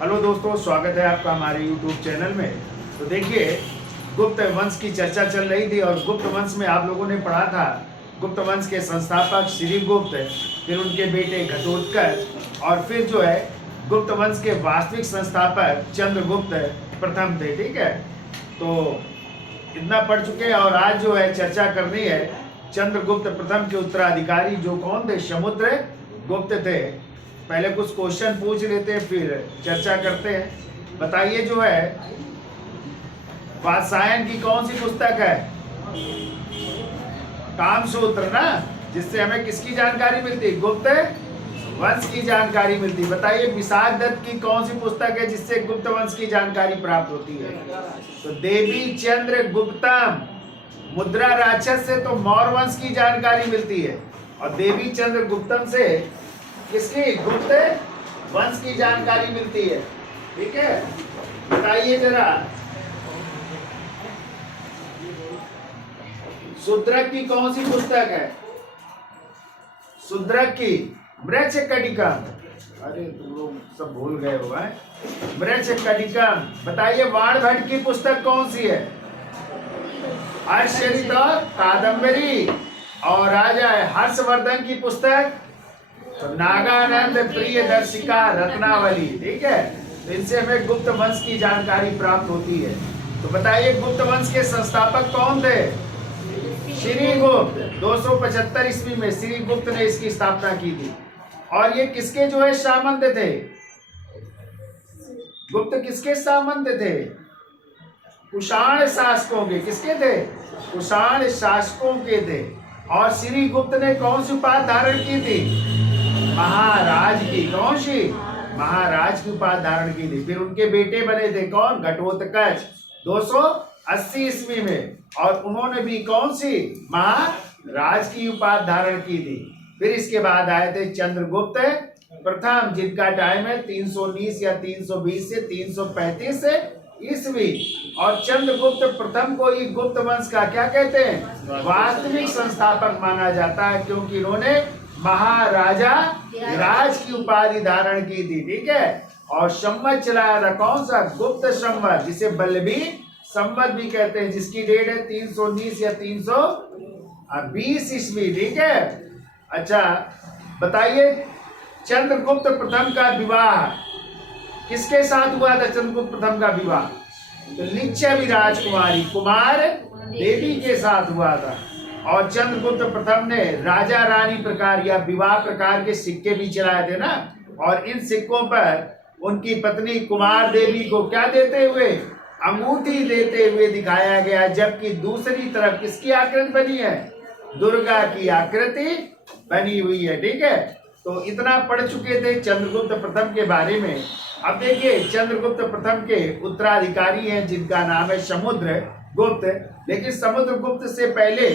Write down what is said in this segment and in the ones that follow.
Hello दोस्तों, स्वागत है आपका हमारे यूट्यूब चैनल में। तो देखिए, गुप्त वंश की चर्चा चल रही थी और गुप्त वंश में आप लोगों ने पढ़ा था गुप्त वंश के संस्थापक श्रीगुप्त, फिर उनके बेटे घटोत्कच और फिर जो है गुप्त वंश के वास्तविक संस्थापक चंद्रगुप्त प्रथम थे। ठीक है, तो इतना पढ़ चुके हैं और आज जो है चर्चा करनी है चंद्रगुप्त प्रथम के उत्तराधिकारी जो कौन थे, समुद्रगुप्त थे। पहले कुछ क्वेश्चन पूछ लेते हैं फिर चर्चा करते हैं। बताइए, जो है वात्सायन की कौन सी पुस्तक है? कामसूत्र ना, जिससे हमें किसकी जानकारी मिलती है? गुप्त वंश की जानकारी मिलती है। बताइए, विशाख दत्त की कौन सी पुस्तक है जिससे गुप्त वंश की जानकारी प्राप्त होती है? तो देवी चंद्र गुप्तम मुद्रा राक्षस से तो मौर्य वंश की जानकारी मिलती है और देवी चंद्र गुप्तम से किसकी? गुप्त वंश की जानकारी मिलती है। ठीक है, बताइए जरा, शूद्रक की कौन सी पुस्तक है? शूद्रक की मृच्छकटिकम। अरे तुम लोग सब भूल गए हो हैं? मृच्छकटिकम। बताइए, वाणभट्ट की पुस्तक कौन सी है? हर्षचरित और कादम्बरी। और राजा हर्षवर्धन की पुस्तक तो नागानंद प्रियदर्शिका रत्नावली। ठीक है, तो इनसे हमें गुप्त वंश की जानकारी प्राप्त होती है। तो बताइए, गुप्त वंश के संस्थापक कौन थे? श्रीगुप्त। 275 ईस्वी में श्रीगुप्त ने इसकी स्थापना की थी। और ये किसके जो है सामंत थे? गुप्त किसके सामंत थे? कुषाण शासकों के। किसके थे? कुषाण शासकों के थे। और श्रीगुप्त ने कौन सी उपाधि धारण की थी? महाराज की। कौन सी? महाराज की उपाधि धारण की थी। फिर उनके बेटे बने थे कौन? घटोत्कच 280 ईस्वी में, और उन्होंने भी कौन सी? महाराज की उपाधि धारण की थी। फिर इसके बाद आए थे चंद्रगुप्त प्रथम, जिनका टाइम है 319 या 320 से 335 ईस्वी। और चंद्रगुप्त प्रथम को ही गुप्त वंश का क्या कहते हैं? वास्तविक संस्थापक माना जाता है, क्योंकि इन्होंने महाराजा राज की उपाधि धारण की थी। ठीक है, और संवत चलाया था कौन सा? गुप्त संवत, जिसे बल्लभी संवत भी कहते हैं, जिसकी डेट है 319 या 320 ईस्वी। ठीक है, अच्छा बताइए, चंद्रगुप्त प्रथम का विवाह किसके साथ हुआ था? चंद्रगुप्त प्रथम का विवाह तो लिच्छवी राजकुमारी कुमार देवी के साथ हुआ था। और चंद्रगुप्त प्रथम ने राजा रानी प्रकार या विवाह प्रकार के सिक्के भी चलाए थे ना, और इन सिक्कों पर उनकी पत्नी कुमार देवी को क्या देते हुए? अंगूठी देते हुए दिखाया गया। जबकि दूसरी तरफ किसकी आकृति बनी है? दुर्गा की आकृति बनी हुई है। ठीक है, तो इतना पढ़ चुके थे चंद्रगुप्त प्रथम के बारे में। अब देखिए, चंद्रगुप्त प्रथम के उत्तराधिकारी हैं जिनका नाम है समुद्रगुप्त। लेकिन समुद्रगुप्त से पहले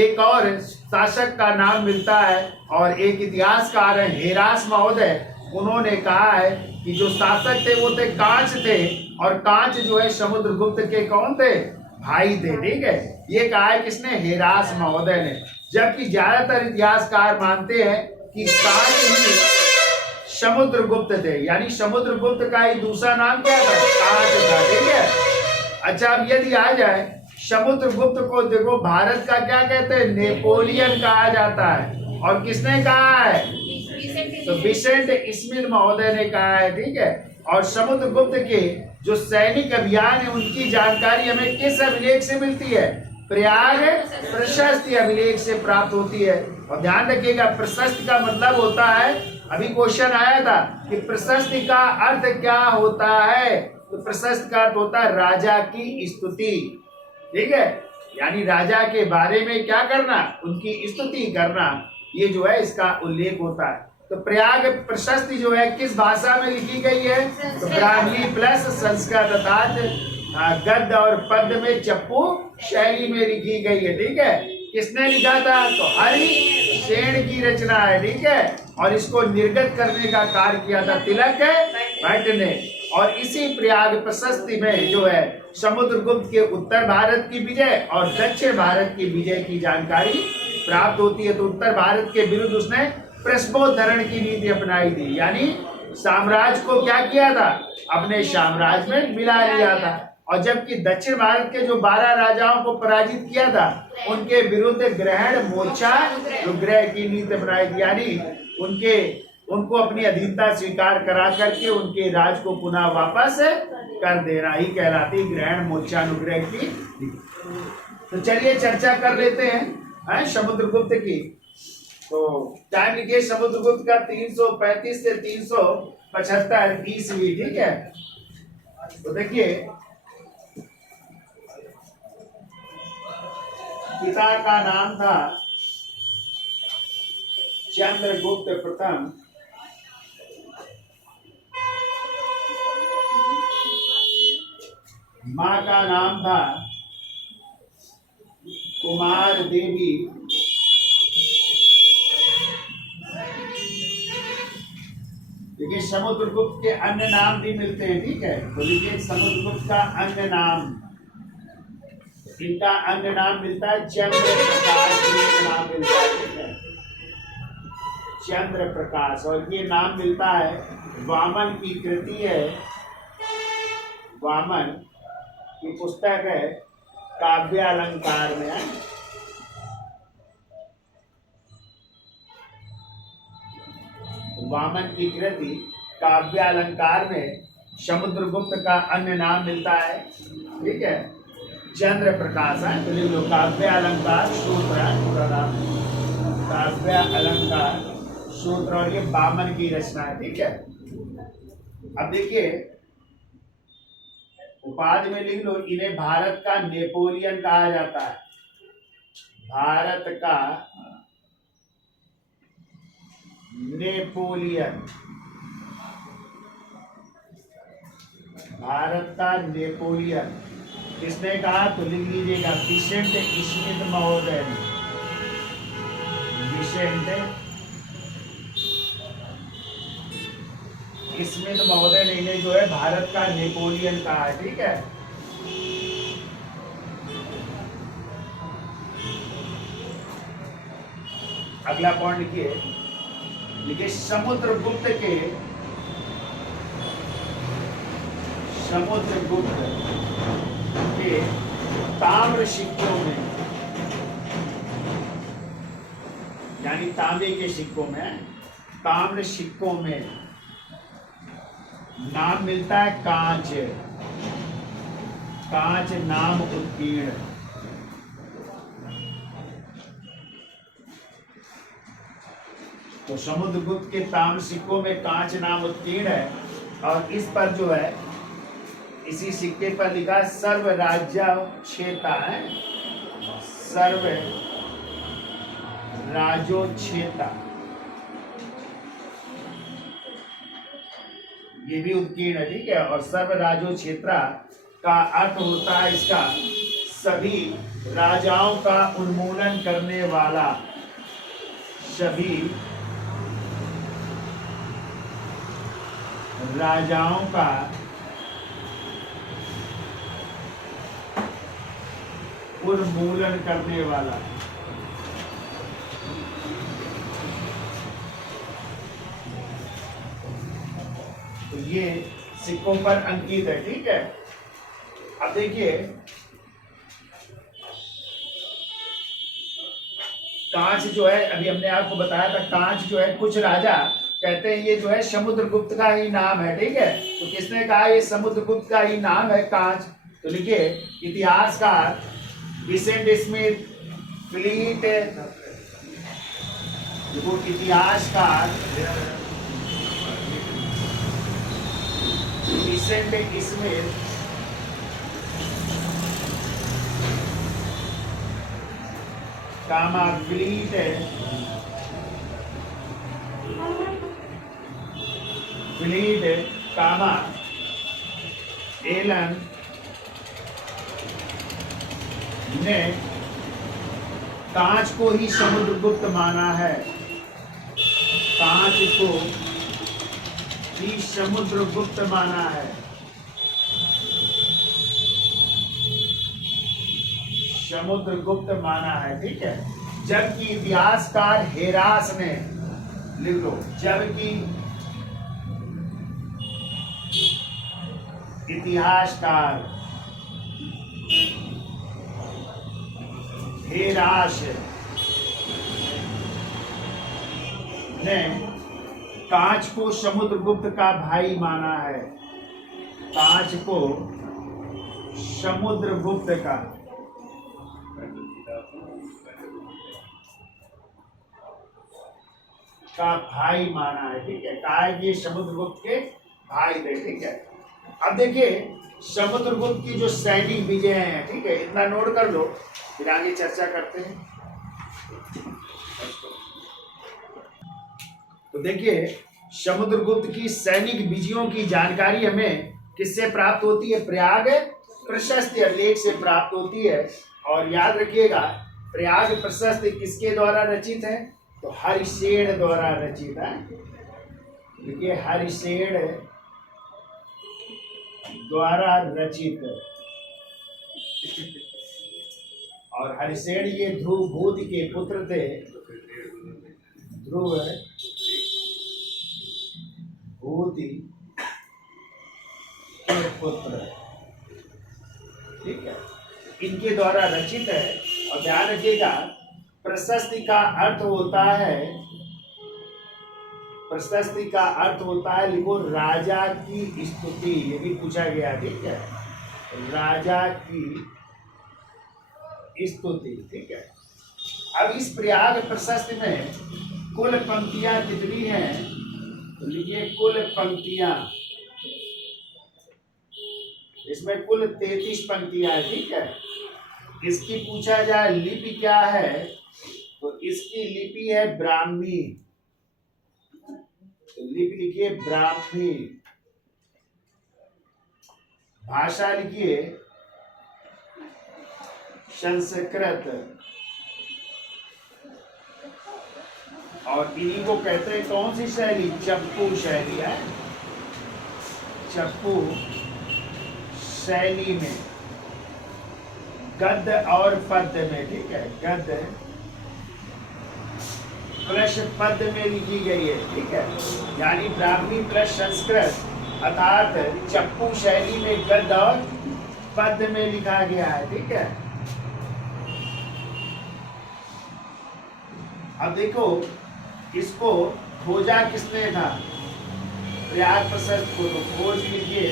एक और शासक का नाम मिलता है, और एक इतिहासकार है हेरास महोदय। उन्होंने कहा है कि जो शासक थे वो थे कांच थे, और कांच जो है समुद्रगुप्त के कौन थे? भाई थे। ठीक है, ये कहा है किसने? हेरास महोदय ने। जबकि ज्यादातर इतिहासकार मानते हैं कि कांच ही समुद्रगुप्त थे, यानी समुद्रगुप्त का ही दूसरा नाम क्या था? कांच था। ठीक है, अच्छा अब यदि आ जाए, समुद्रगुप्त को देखो भारत का क्या कहते हैं? नेपोलियन कहा जाता है। और किसने कहा है? तो विसेंट स्मिथ महोदय ने कहा है। ठीक है, और समुद्रगुप्त के जो सैनिक अभियान है उनकी जानकारी हमें किस अभिलेख से मिलती है? प्रयाग प्रशस्ति अभिलेख से प्राप्त होती है। और ध्यान रखिएगा, प्रशस्ति का मतलब होता है, अभी क्वेश्चन आया था कि प्रशस्ति का अर्थ क्या होता है? तो प्रशस्ति का अर्थ होता है राजा की स्तुति। ठीक है, यानी राजा के बारे में क्या करना? उनकी स्तुति करना, ये जो है इसका उल्लेख होता है। तो प्रयाग प्रशस्ति जो है किस भाषा में लिखी गई है? तो ब्राह्मी प्लस संस्कृत अर्थात गद्य और पद्य में चप्पू शैली में लिखी गई है। ठीक है, किसने लिखा था? तो हरिसेन की रचना है। ठीक है, और इसको निर्गत करने का कार्य किया था तिलक भट्ट ने। और इसी प्रयाग प्रशस्ति में जो है समुद्रगुप्त के उत्तर भारत की विजय और दक्षिण भारत की विजय की जानकारी प्राप्त होती है। तो उत्तर भारत के विरुद्ध उसने प्रश्नोद्धरण की नीति अपनाई थी, यानी साम्राज्य को क्या किया था? अपने साम्राज्य में मिला लिया था। और जबकि दक्षिण भारत के जो 12 राजाओं को पराजित किया था, उनके विरुद्ध ग्रहण मोर्चा रुग्रह की नीति अपनाई थी, यानी उनको अपनी अधीनता स्वीकार करा करके उनके राज को पुनः वापस कर देना ही कहलाती ग्रहण मोर्चानुग्रह की। तो चलिए चर्चा कर लेते हैं समुद्रगुप्त की। तो टाइम लिखिए समुद्रगुप्त का 335 से 375 ईस्वी, ठीक है। तो देखिए पिता का नाम था चंद्रगुप्त प्रथम, माँ का नाम था कुमार देवी, देखिए समुद्रगुप्त के अन्य नाम भी मिलते हैं, ठीक है। तो देखिए समुद्रगुप्त का अन्य नाम, इनका अन्य नाम मिलता है चंद्र प्रकाश, एक नाम मिलता है, ठीक है, चंद्र प्रकाश। और ये नाम मिलता है, वामन की कृति है, वामन की पुस्तक है काव्य अलंकार में है। वामन की कृति काव्य अलंकार में समुद्रगुप्त का अन्य नाम मिलता है, ठीक है, चंद्र प्रकाश है। तो लिख लो काव्य अलंकार सूत्र है पूरा नाम, काव्य अलंकार सूत्र, और ये वामन की रचना है, ठीक है। अब देखिए उपाधि में लिख लो, इन्हें भारत का नेपोलियन कहा जाता है, भारत का नेपोलियन, भारत का नेपोलियन किसने कहा? तो लिख लीजिएगा विसेंट स्मिथ महोदय ने, विसेंट स्मिथ महोदय ने इन्हें जो है भारत का नेपोलियन कहा है, ठीक है। अगला पॉइंट लिखिए समुद्रगुप्त के ताम्र सिक्कों में, यानी तांबे के सिक्कों में, ताम्र सिक्कों में नाम मिलता है कांच, कांच नाम उत्कीर्ण। तो समुद्रगुप्त के ताम्र सिक्कों में कांच नाम उत्कीर्ण है, और इस पर जो है, इसी सिक्के पर लिखा सर्व राज्योच्छेता है, सर्व राज्योच्छेता, ये भी उत्कीर्ण है, ठीक है। और सर्व राज्योच्छेत्रा का अर्थ होता है इसका सभी राजाओं का उन्मूलन करने वाला, सभी राजाओं का उन्मूलन करने वाला। तो ये सिक्कों पर अंकित है, ठीक है। अब देखिए कांच जो है, अभी हमने आपको बताया था, कांच जो है कुछ राजा कहते हैं ये जो है समुद्रगुप्त का ही नाम है, ठीक है। तो किसने कहा ये समुद्रगुप्त का ही नाम है कांच? तो लिखिए इतिहासकार विसेंट स्मिथ फ्लीट, इतिहासकार विसेंट स्मिथ कामा फ्लीट, फ्लीट कामा एलन ने कांच को ही समुद्रगुप्त माना है, कांच को ही समुद्रगुप्त माना है, समुद्रगुप्त माना है, ठीक है। जबकि इतिहासकार हेरास ने, लिख लो, जबकि इतिहासकार हेरास ने कांच को समुद्रगुप्त का भाई माना है। कांच को समुद्रगुप्त का भाई माना है। ठीक है, कहा है कि ये समुद्रगुप्त के भाई थे। ठीक है, अब देखिए समुद्रगुप्त की जो सैनिक विजय हैं, ठीक है, इतना नोट कर लो, फिर आगे चर्चा करते हैं। तो देखिए समुद्रगुप्त की सैनिक विजयों की जानकारी हमें किससे प्राप्त होती है? प्रयाग प्रशस्ति लेख से प्राप्त होती है। और याद रखिएगा प्रयाग प्रशस्ति किसके द्वारा रचित है? तो हरिसेन द्वारा रचित है। देखिए हरिसेन द्वारा रचित। और हरिसेन ये ध्रुव भूति के पुत्र थे। ध्रुव भूति के पुत्र, ठीक है, इनके द्वारा रचित है। और ध्यान रखिएगा प्रशस्ति का अर्थ होता है, प्रशस्ति का अर्थ होता है, लिखो राजा की स्तुति, ये भी पूछा गया। ठीक है, राजा की स्तुति। ठीक है, अब इस प्रयाग प्रशस्ति में कुल पंक्तियां कितनी हैं? तो लिखिए कुल पंक्तियां, इसमें कुल 33 पंक्तियां है। ठीक है, इसकी पूछा जाए लिपि क्या है, तो इसकी लिपि है ब्राह्मी। तो लिपि लिखिए ब्राह्मी। भाषा लिखिए संस्कृत। और इन्हीं को कहते हैं कौन सी शैली? चप्पू शैली है। चप्पू शैली में गद्य और पद्य में, ठीक है, गद्य प्लस पद्य में लिखी गई है। ठीक है, यानी ब्राह्मी प्लस संस्कृत अर्थात चप्पू शैली में गद्य और पद्य में लिखा गया है। ठीक है, अब देखो इसको खोजा किसने था? प्रयाग प्रशस्ति को। तो खोज लीजिए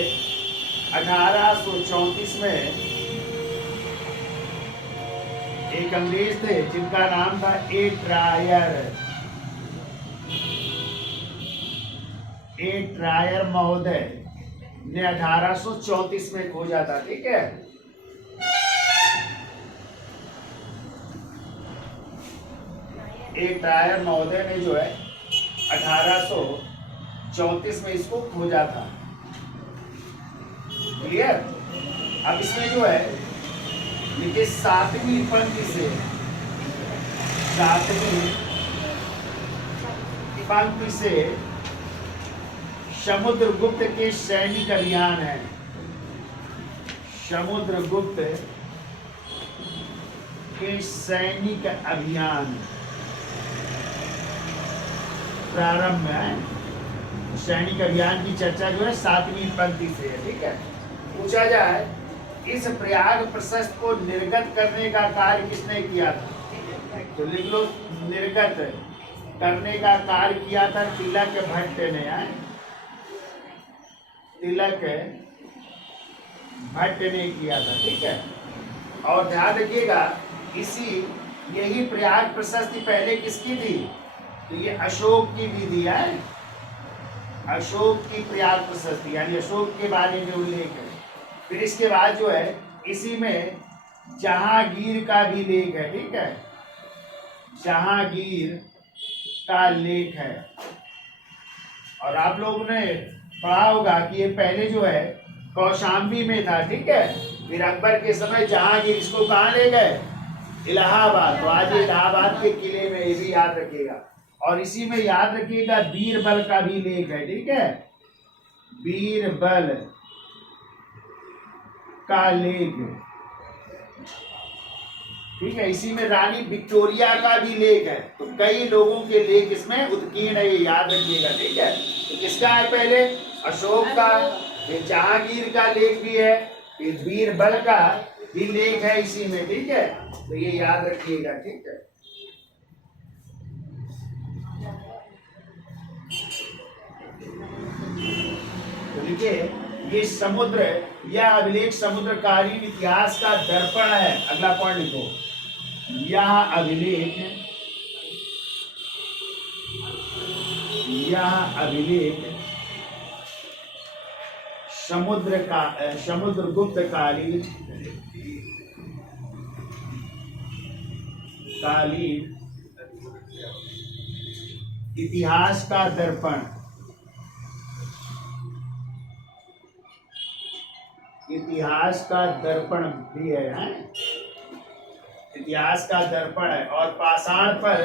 1834 में एक अंग्रेज थे जिनका नाम था ए ट्रायर महोदय ने 1834 में खोजा था। ठीक है, ए ट्रायर महोदय ने जो है 1834 में इसको खोजा था। क्लियर? अब इसमें जो है देखिए 7वीं पंक्ति से, 7वीं पंक्ति से समुद्रगुप्त के सैनिक अभियान है। समुद्रगुप्त के सैनिक अभियान प्रारंभ में है। सैनिक अभियान की चर्चा जो है 7वीं पंक्ति से है। ठीक है, पूछा जाए इस प्रयाग प्रशस्ति को निर्गत करने का कार्य किसने किया था? तो लिख लो निर्गत करने का कार्य किया था तिलक भट्ट ने। तिलक भट्ट ने किया था। ठीक है, और ध्यान रखिएगा यही प्रयाग प्रशस्ति पहले किसकी थी? तो ये अशोक की विधि है। अशोक की प्रयाग प्रशस्ति यानी अशोक के बारे में उल्लेख है। फिर इसके बाद जो है इसी में जहांगीर का भी लेख है। ठीक है, जहांगीर का लेख है। और आप लोगों ने पढ़ा होगा कि ये पहले जो है कौशाम्बी में था। ठीक है, फिर अकबर के समय जहांगीर इसको कहाँ ले गए? इलाहाबाद। तो आज इलाहाबाद के किले में, ये भी याद रखिएगा। और इसी में याद रखिएगा बीरबल का भी लेख है। ठीक है, बीरबल का लेख। ठीक है, इसी में रानी विक्टोरिया का भी लेख है। तो कई लोगों के लेख इसमें उत्कीर्ण है, ये याद रखिएगा। ठीक है, तो किसका है? पहले अशोक का, ये जहांगीर का लेख भी है, ये बीरबल का भी लेख है इसी में, ठीक है। तो ये याद रखिएगा, ठीक है। तो देखिए, ये समुद्र, यह अभिलेख समुद्रकालीन इतिहास का दर्पण है। अगला पॉइंट लिखो, यह अभिलेख, यह अभिलेख समुद्रगुप्त कालीन इतिहास का दर्पण, इतिहास का दर्पण भी है, इतिहास का दर्पण है। और पाषाण पर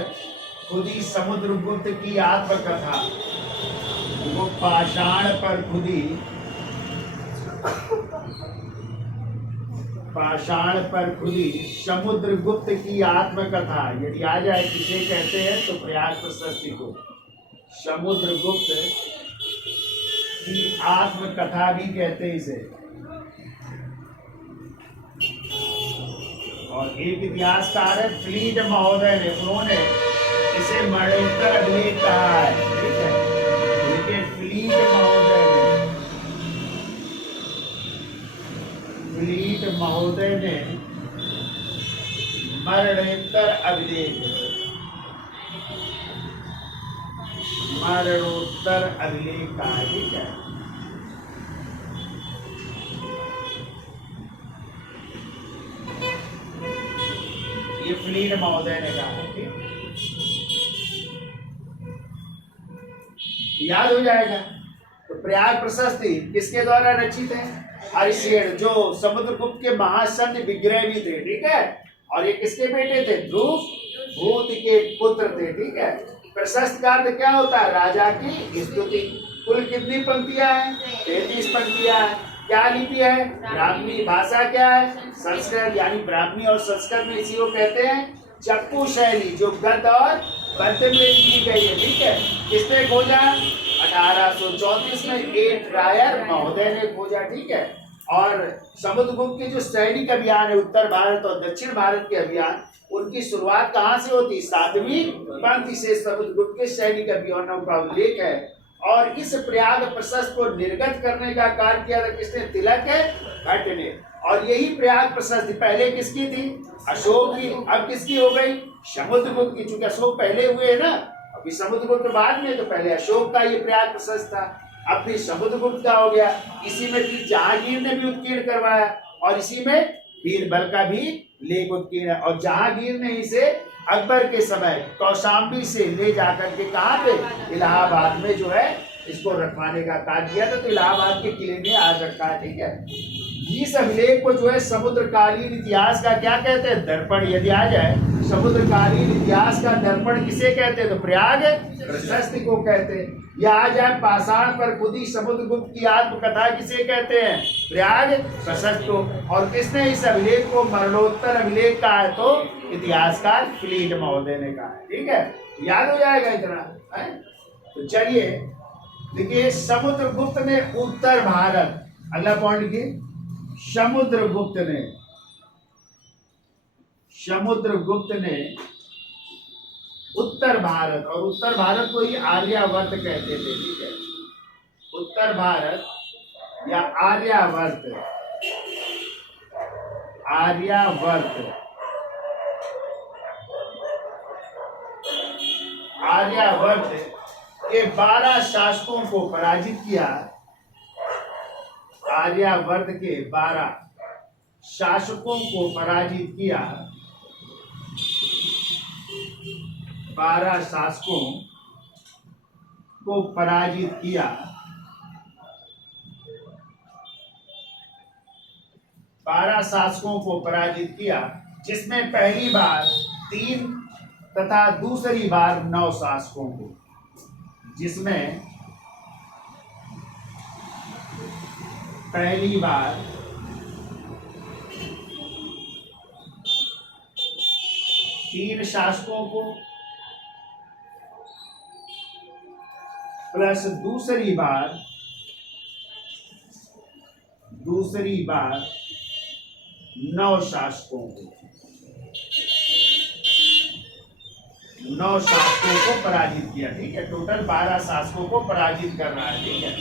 खुदी समुद्रगुप्त की आत्मकथा, वो पाषाण पर खुदी, पाषाण पर खुदी समुद्रगुप्त की आत्मकथा, यदि आ जाए किसे कहते हैं तो प्रयाग प्रशस्ति को समुद्रगुप्त की आत्मकथा भी कहते हैं इसे। और एक इतिहासकार है फ्लीट महोदय ने, उन्होंने इसे मरणोत्तर अभिलेख कहा है, ठीक है। देखिए फ्लीट महोदय ने मरणोत्तर अभिलेख, मरणोत्तर अभिलेख कहा है, ठीक है। ये फ्लीट महोदय ने कहा है, ठीक, याद हो जाएगा। तो प्रयाग प्रशस्ति किसके द्वारा रचित है? हरिसेन, जो समुद्रगुप्त के महासन्य विग्रह भी थे, ठीक है। और ये किसके बेटे थे? ध्रुव भूत के पुत्र थे, ठीक है। प्रशस्त का अर्थ क्या होता है? राजा की स्तुति। कुल कितनी पंक्तियां हैं? 33 पंक्तियां हैं। क्या लिपि है? ब्राह्मी। भाषा क्या है? संस्कृत, यानी ब्राह्मी और संस्कृत में इसी को कहते हैं चप्पू शैली, जो गद्य और पद्य में लिखी गई है, ठीक है। किसने खोजा? 1834 में ए ड्रायर महोदय ने खोजा, ठीक है। और समुद्रगुप्त के जो सैनिक अभियान है, उत्तर भारत और दक्षिण भारत के अभियान, उनकी शुरुआत कहाँ से होती? 7वीं पंक्ति से समुद्रगुप्त के सैनिक अभियानों का उल्लेख है। और इस प्रयाग प्रशस्त को निर्गत करने का कार्य किया था किसने? तिलक भट्ट ने। और यही प्रयाग प्रशस्ति पहले किसकी थी? अशोक की। अब किसकी हो गई? समुद्रगुप्त की। चूंकि अशोक पहले हुए है ना, अभी समुद्रगुप्त बाद में, तो पहले अशोक का ये प्रयाग प्रशस्त था, अब भी समुद्रगुप्त का हो गया। इसी में फिर जहांगीर ने भी उत्कीर्ण करवाया, और इसी में बीरबल का भी लेख उत्कीर्ण है। और जहांगीर ने इसे अकबर के समय कौशाम्बी से ले जाकर के कहाँ पे? इलाहाबाद में जो है इसको रखवाने का कार्य किया था। तो इलाहाबाद के किले में आज रखा है, ठीक है। इस अभिलेख को जो है समुद्रकालीन इतिहास का क्या कहते हैं? दर्पण। यदि आ जाए समुद्रकालीन इतिहास का दर्पण किसे कहते हैं? तो प्रयाग प्रशस्ति को कहते हैं। या आ जाए पाषाण पर खुदी समुद्रगुप्त की आत्मकथा किसे कहते हैं? प्रयाग प्रशस्ति को। और किसने इस अभिलेख को मरणोत्तर अभिलेख कहा है? तो इतिहासकार फ्लीट महोदय ने कहा है, ठीक है। याद हो जाएगा इतना है? तो चलिए देखिए, समुद्रगुप्त ने उत्तर भारत, अगला पॉइंट लिखिए, समुद्रगुप्त ने उत्तर भारत, और उत्तर भारत को ही आर्यावर्त कहते थे, ठीक है। उत्तर भारत या आर्यावर्त, आर्यावर्त के 12 शासकों को पराजित किया। आर्यावर्त के 12 शासकों को पराजित किया, 12 शासकों को पराजित किया, 12 शासकों को पराजित किया, जिसमें पहली बार 3 तथा दूसरी बार 9 शासकों को, जिसमें पहली बार 3 शासकों को प्लस दूसरी बार दूसरी बार 9 शासकों को 9 शासकों को पराजित किया। ठीक है, टोटल 12 शासकों को पराजित कर रहा है। ठीक है,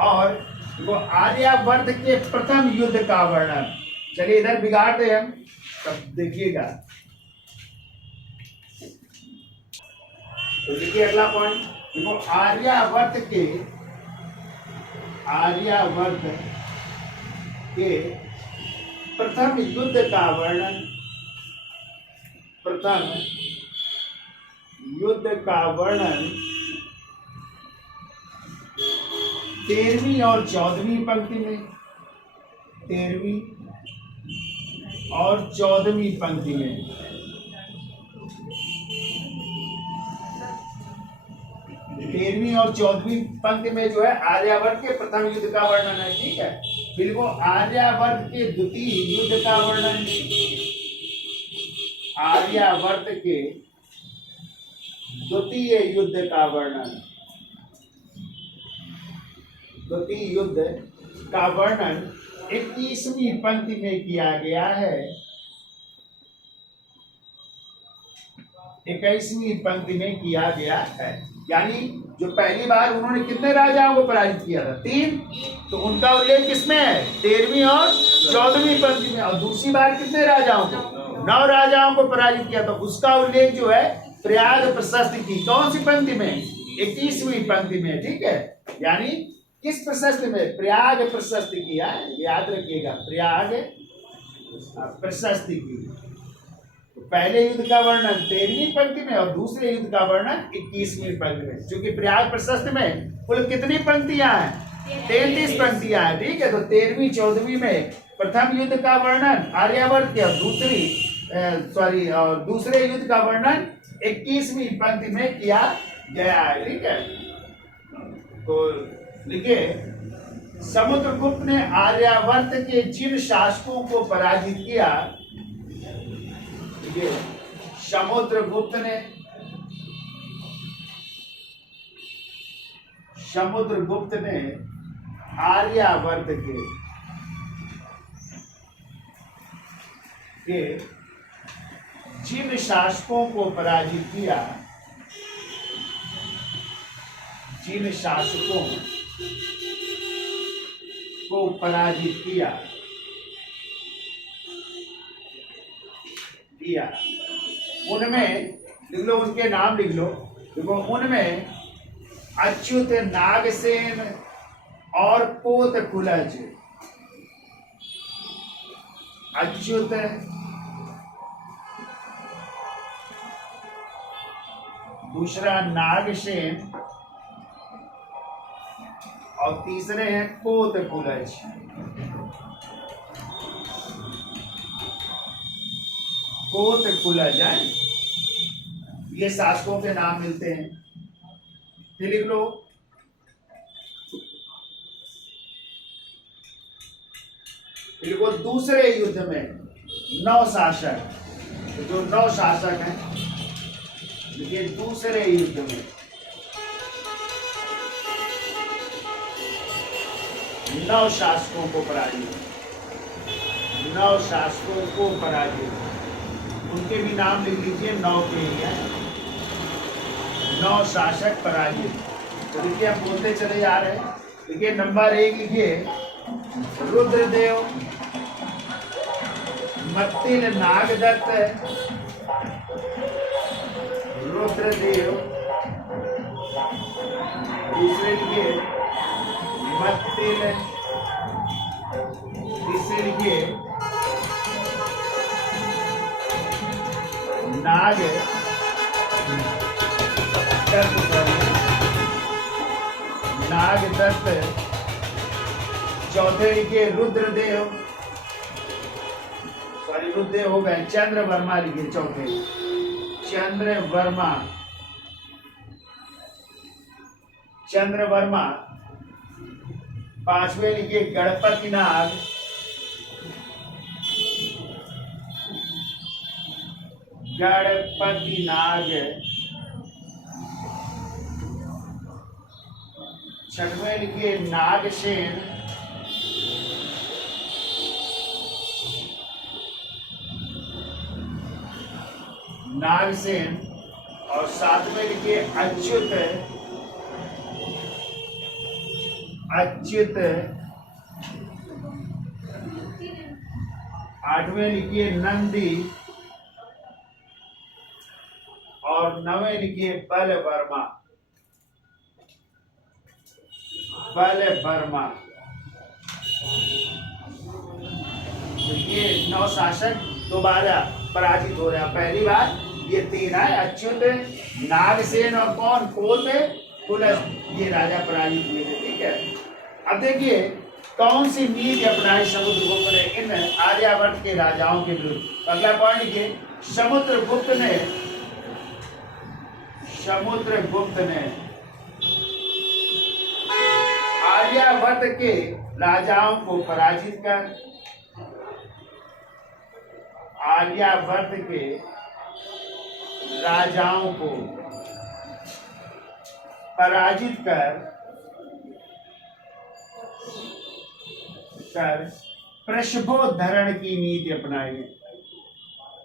और वो आर्यावर्त के प्रथम युद्ध का वर्णन। चलिए इधर बिगाड़ते हैं हम, तब देखिएगा। तो देखिए अगला पॉइंट, देखो आर्यावर्त के प्रथम युद्ध का वर्णन। प्रथम युद्ध का वर्णन 13वीं और 14वीं पंक्ति में। 13वीं और 14वीं पंक्ति में। 13वीं और 14वीं पंक्ति में जो है आर्यावर्त के प्रथम युद्ध का वर्णन है। ठीक है, फिर वो आर्यावर्त के द्वितीय युद्ध का वर्णन। आर्यावर्त के द्वितीय युद्ध का वर्णन। द्वितीय युद्ध का वर्णन 21वीं पंक्ति में किया गया है। 21वीं पंक्ति में किया गया है। यानी जो पहली बार उन्होंने कितने राजाओं को पराजित किया था? 3। तो उनका उल्लेख किसमें है? 13वीं और 14वीं पंक्ति में। और दूसरी बार कितने राजाओं को? 9 राजाओं को पराजित किया। तो उसका उल्लेख जो है प्रयाग प्रशस्ति की कौन सी पंक्ति में? 21वीं पंक्ति में। ठीक है, यानी किस प्रशस्ति में? प्रयाग प्रशस्ति की। याद रखिएगा, प्रयाग प्रशस्ति की। तो पहले युद्ध का वर्णन 13वीं पंक्ति में और दूसरे युद्ध का वर्णन 21वीं पंक्ति में। क्योंकि प्रयाग प्रशस्ति में कुल कितनी पंक्तियां हैं? 33 पंक्तियां हैं। ठीक है, तो 13वीं 14वीं में प्रथम युद्ध का वर्णन आर्यावर्त के और दूसरे युद्ध का वर्णन 21वीं पंक्ति में किया गया है। ठीक है, तो देखिए समुद्रगुप्त ने आर्यावर्त के जिन शासकों को पराजित किया। समुद्रगुप्त ने आर्यावर्त के जिन शासकों को पराजित किया। जिन शासकों को पराजित किया उनमें लिख लो, उनके नाम लिख लो। देखो उनमें अच्युत, नागसेन और पोतकुलज। अच्युत, दूसरा नागसेन और तीसरे हैं पोतकुलज। पोतकुलज है, ये शासकों के नाम मिलते हैं। फिर लिख लो, देखो दूसरे युद्ध में 9 शासक, जो 9 शासक हैं, देखिए दूसरे युद्ध में 9 शासकों को पराजित। 9 शासकों को पराजित, उनके भी नाम लिख लीजिए। 9 के ही हैं, 9 शासक पराजित। तो देखिए हम बोलते चले जा रहे हैं। देखिए नंबर 1 लिखिए, रुद्रदेव, मत्तिल नागदत्त, रुद्रदेव। दूसरे लिखिए मत्तिल, तीसरे लिखिए नाग नागदत्त। चौथे लिखिए रुद्रदेव, सॉरी रुद्रदेव हो गए, चंद्रवर्मा लिखिए चौथे, चंद्रवर्मा। चंद्रवर्मा। पांचवे लिखिए गणपति नाग, गणपति नाग। छठवें लिखिए नागसेन, नागसेन, और साथ में लिखिए अच्युत, अच्युत, आठवें लिखिए नंदी, और नवें लिखिए बल वर्मा, बल वर्मा। तो ये 9 शासक दोबारा पराजित हो रहे हैं। पहली बार ये 3 है, अच्युत, नागसेन और कौन, कोत, पुलस, ये राजा पराजित हुए थे। ठीक है, अब देखिए कौन सी नीति अपनाई समुद्रगुप्त ने इन आर्यावर्त के राजाओं के विरुद्ध। अगला पॉइंट लिखिए, समुद्रगुप्त ने आर्यावर्त के राजाओं को पराजित कर, आर्यावर्त के राजाओं को पराजित कर प्रशभोद्धरण की नीति अपनाई।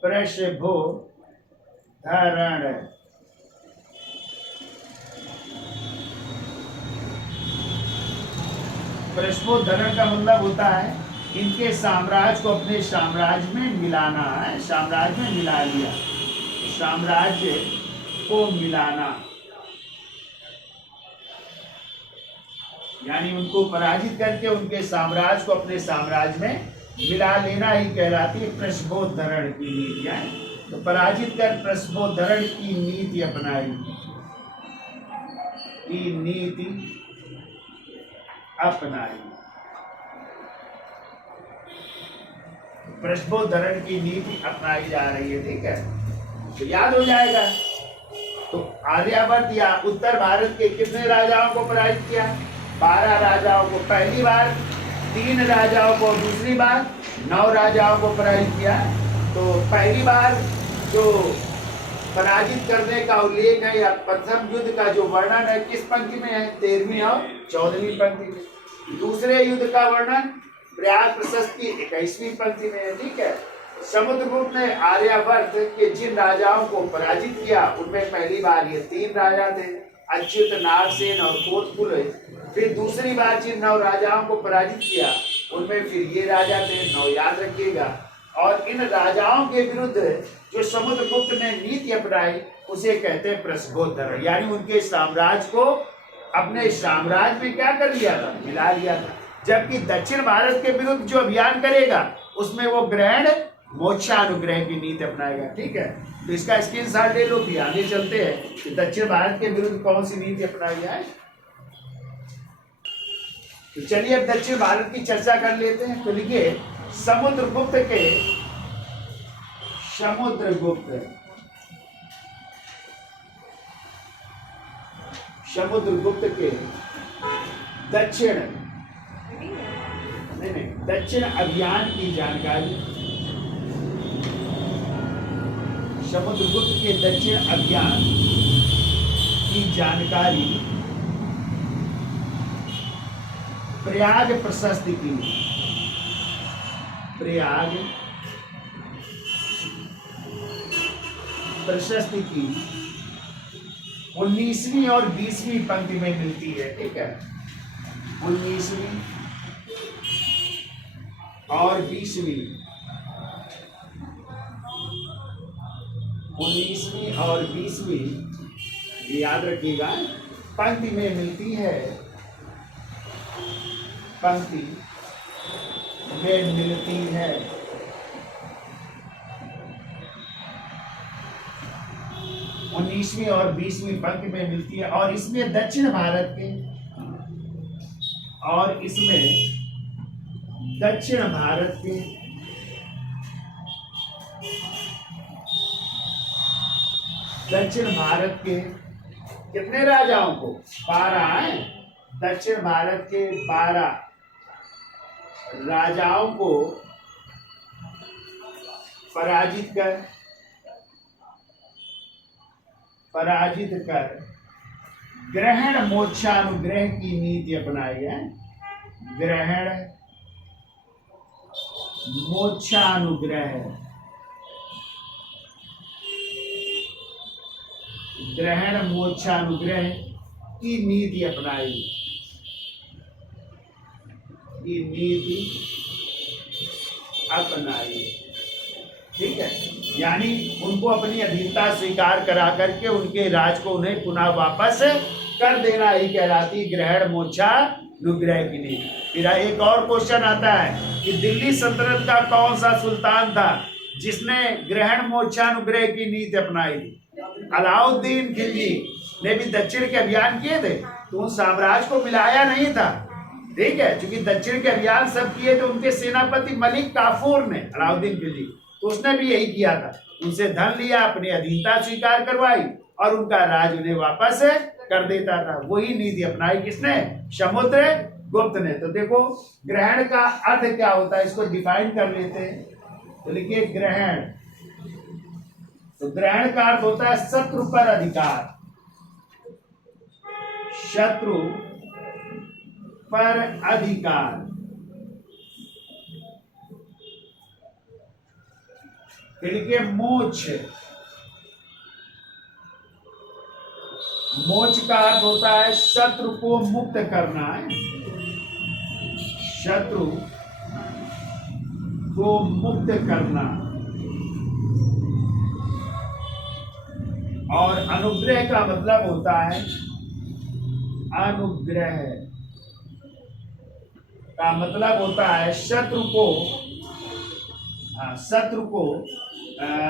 प्रशभोद्धरण, प्रशभोद्धरण का मतलब होता है इनके साम्राज्य को अपने साम्राज्य में मिलाना है, साम्राज्य में मिला लिया, साम्राज्य को मिलाना, यानी उनको पराजित करके उनके साम्राज्य को अपने साम्राज्य में मिला लेना ही कहलाती है प्रशभोद्धरण की नीतियां। तो पराजित कर प्रशभोद्धरण की नीति अपनाई, की नीति अपनाई, प्रशभोद्धरण की नीति अपनाई जा रही है। ठीक है, तो याद हो जाएगा। तो आर्यावर्त या उत्तर भारत के कितने राजाओं को पराजित किया? 12 राजाओं को पहली बार, 3 राजाओं को दूसरी बार, 9 राजाओं को पराजित किया। तो पहली बार जो पराजित करने का उल्लेख है या प्रथम युद्ध का जो वर्णन है किस पंक्ति में है? 13वीं और 14वीं पंक्ति में। दूसरे युद्ध का वर्णन प्रयाग प्रशस्ति 21वीं पंक्ति में है। ठीक है, समुद्रगुप्त ने आर्यावर्त के जिन राजाओं को पराजित किया उनमें पहली बार ये 3 राजा थे, अच्युत, नागसेन और कोतपुल। फिर दूसरी बार जिन 9 राजाओं को पराजित किया उनमें फिर ये राजा थे, 9 याद रखिएगा। और इन राजाओं के विरुद्ध जो समुद्रगुप्त ने नीति अपनाई उसे कहते हैं प्रशभोद्धरण, यानी उनके साम्राज्य को अपने साम्राज्य में क्या कर लिया था? मिला लिया था। जबकि दक्षिण भारत के विरुद्ध जो अभियान करेगा उसमें वो ग्रहण मोक्षानुग्रह की नीति अपनाएगा। ठीक है, तो इसका स्क्रीनशॉट ले लो, फिर आगे चलते हैं कि दक्षिण भारत के विरुद्ध कौन सी नीति अपनाई जाए। तो चलिए अब दक्षिण भारत की चर्चा कर लेते हैं। तो लिखिए, समुद्रगुप्त के दक्षिण अभियान की जानकारी, समुद्रगुप्त के दक्षिण अभियान की जानकारी प्रयाग प्रशस्ति की, प्रयाग प्रशस्ति की 19वीं और 20वीं पंक्ति में मिलती है। ठीक है, 19वीं और 20वीं, 19वीं और 20वीं याद रखिएगा पंक्ति में मिलती है, पंक्ति में मिलती है। 19वीं और 20वीं पंक्ति में मिलती है और इसमें दक्षिण भारत के, और इसमें दक्षिण भारत के कितने राजाओं को? 12 हैं। दक्षिण भारत के 12 राजाओं को पराजित कर ग्रहण मोक्षानुग्रह की नीति अपनाई है। ग्रहण मोक्षानुग्रह ग्रहण मोक्षानुग्रह की नीति अपनाई, की नीति अपनाई। ठीक है, यानी उनको अपनी अधीनता स्वीकार करा करके उनके राज को उन्हें पुनः वापस कर देना ही कहलाती ग्रहण मोक्षानुग्रह की नीति। फिर एक और क्वेश्चन आता है कि दिल्ली सल्तनत का कौन सा सुल्तान था जिसने ग्रहण मोक्षानुग्रह की नीति अपनाई थी? अलाउद्दीन खिलजी ने भी दक्षिण के अभियान किए थे, तो उन साम्राज्य को मिलाया नहीं था। ठीक है, क्योंकि दक्षिण के अभियान सब किए थे उनके सेनापति मलिक काफूर ने, अलाउद्दीन खिलजी, तो उसने भी यही किया था, उनसे धन लिया, अपनी अधीनता स्वीकार करवाई और उनका राज उन्हें वापस कर देता था। वही नीति अपनाई किसने? समुद्रगुप्त ने। तो देखो ग्रहण का अर्थ क्या होता है, इसको डिफाइन कर लेते हैं। तो लिखिए ग्रहण, तो ग्रहण का अर्थ होता है शत्रु पर अधिकार, शत्रु पर अधिकार। लिखिए मोक्ष, मोक्ष का अर्थ होता है शत्रु को मुक्त करना है, शत्रु को मुक्त करना। और अनुग्रह का मतलब होता है, अनुग्रह का मतलब होता है शत्रु को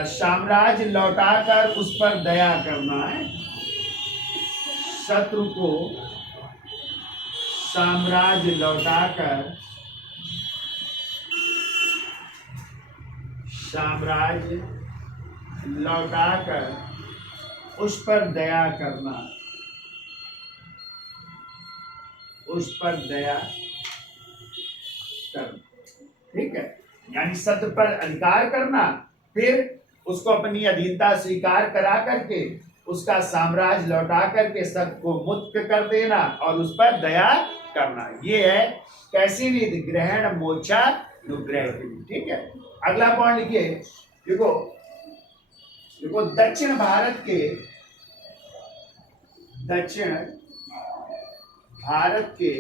साम्राज्य लौटाकर उस पर दया करना है, शत्रु को साम्राज्य लौटाकर, साम्राज्य लौटाकर उस पर दया करना, उस पर दया करना। ठीक है, यानी शत्रु पर अधिकार करना, फिर उसको अपनी अधीनता स्वीकार करा करके उसका साम्राज्य लौटा करके सबको मुक्त कर देना और उस पर दया करना। ये है कैसी नीति? ग्रहण मोक्षानुग्रह की। ठीक है, अगला पॉइंट लिखिए। देखो देखो दक्षिण भारत के, दक्षिण भारत के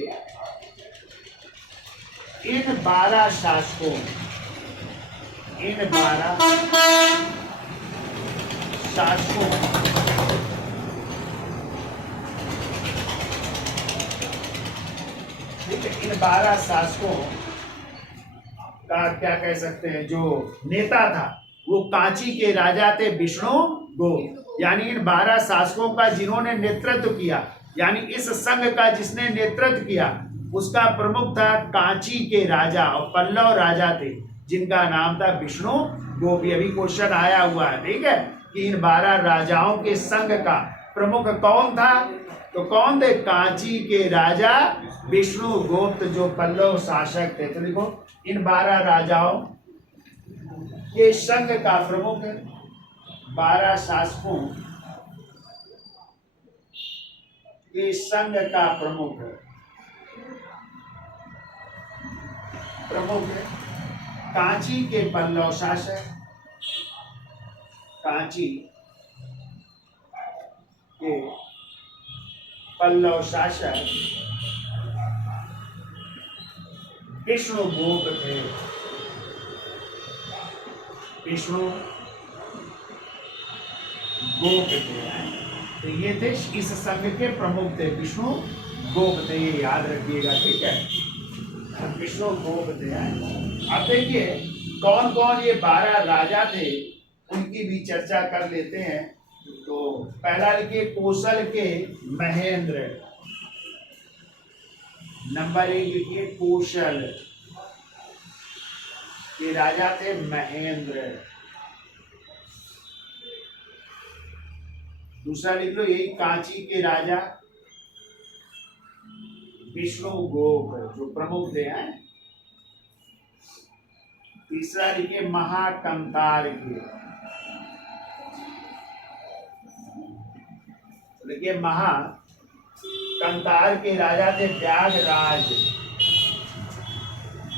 इन 12 शासकों, इन 12 शासकों ठीक है, इन 12 शासकों का क्या कह सकते हैं, जो नेता था वो कांची के राजा थे विष्णुगुप्त। यानी इन 12 शासकों का जिन्होंने नेतृत्व किया, यानी इस संघ का जिसने नेतृत्व किया उसका प्रमुख था कांची के राजा, और पल्लव राजा थे जिनका नाम था विष्णुगुप्त। अभी क्वेश्चन आया हुआ है, ठीक है, कि इन 12 राजाओं के संघ का प्रमुख कौन था? तो कौन थे? कांची के राजा विष्णुगुप्त, जो पल्लव शासक थे। तो देखो इन 12 राजाओं के संघ का प्रमुख, 12 शासकों के संघ का प्रमुख कांची के पल्लव शासक, कांची के पल्लव शासक विष्णुगुप्त थे, विष्णुगुप्त थे। तो ये थे इस संघ के प्रमुख थे, विष्णुगुप्त थे, ये याद रखिएगा। ठीक है, विष्णुगुप्त थे। अब देखिए कौन कौन ये 12 राजा थे, उनकी भी चर्चा कर लेते हैं। तो पहला लिखिए कौशल के महेंद्र, नंबर 1 लिखिए कौशल के राजा थे महेंद्र। दूसरा लिख लो यही कांची के राजा विष्णुगुप्त, जो प्रमुख थे। तीसरा लिखिए महाकंतार के, देखिए महाकंतार के राजा थे व्याघ्रराज,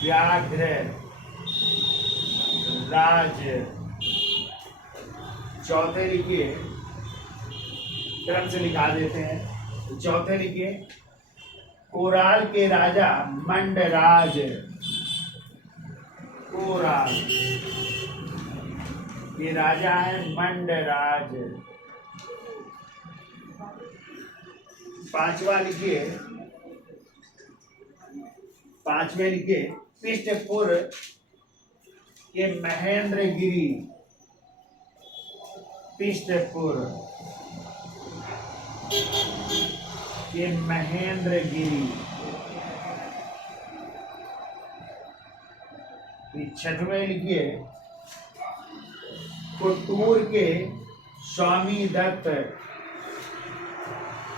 व्याघ्रराज। चौथे लिखिए क्रम से लिखा देते हैं। तो चौथे लिखिए, कोराल के राजा मंडराज। कोराल के राजा है मंडराज। पांचवा लिखिए, पांचवें लिखिए, पृष्ठपुर के महेंद्रगिरी। पृष्ठपुर के महेंद्रगिरी। छठवें लिखिए, कुट्टूर के स्वामी दत्त।